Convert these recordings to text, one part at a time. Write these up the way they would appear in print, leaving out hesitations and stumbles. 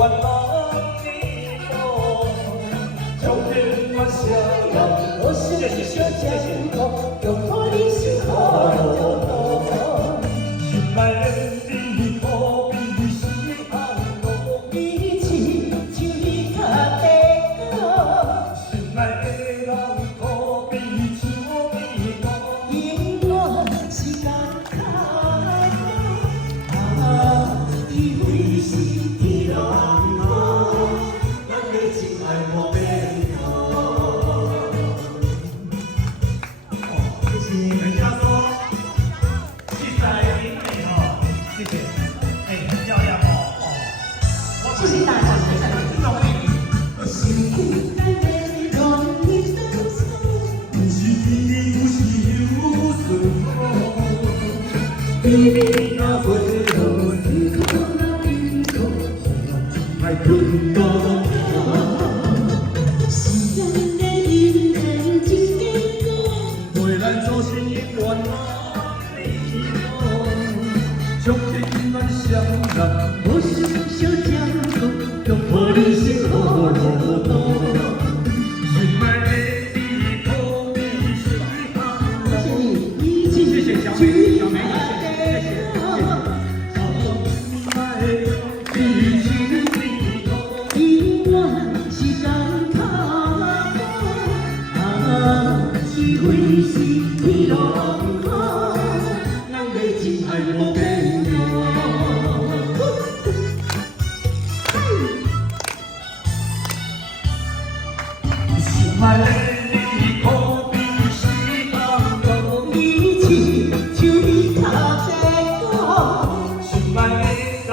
愿望你多，从天晚霞，我是小江头，用我的心活着。心爱的你，可比是红路，你亲像你脚底高。心爱的人，可比像你高，永远是感慨。以为是天人好，咱的情爱无变过。谢谢人家说，气在林里哦，谢谢，哎，很漂亮哦，谢谢大家，谢谢听众朋友。心肝的让你相思，不是你，不是有什么，你那回头。爱更多，是人的阴暗真坚固，为咱做成永远你我，从天晚相让，我是小江头，用我的心活路多。心爱的你，可比是红路，谢谢小美，小美，谢谢。是为是天人好，咱的情爱无变过。心爱的你，可比是红路，你亲像你脚底高。心爱的人，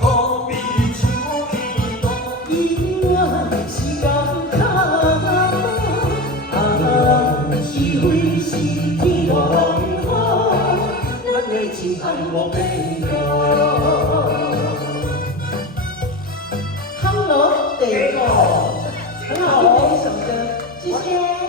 可比像你高，永远是感慨。是为是天人好，咱的情爱无变过。Hello，第一个很好听的一首歌，谢谢。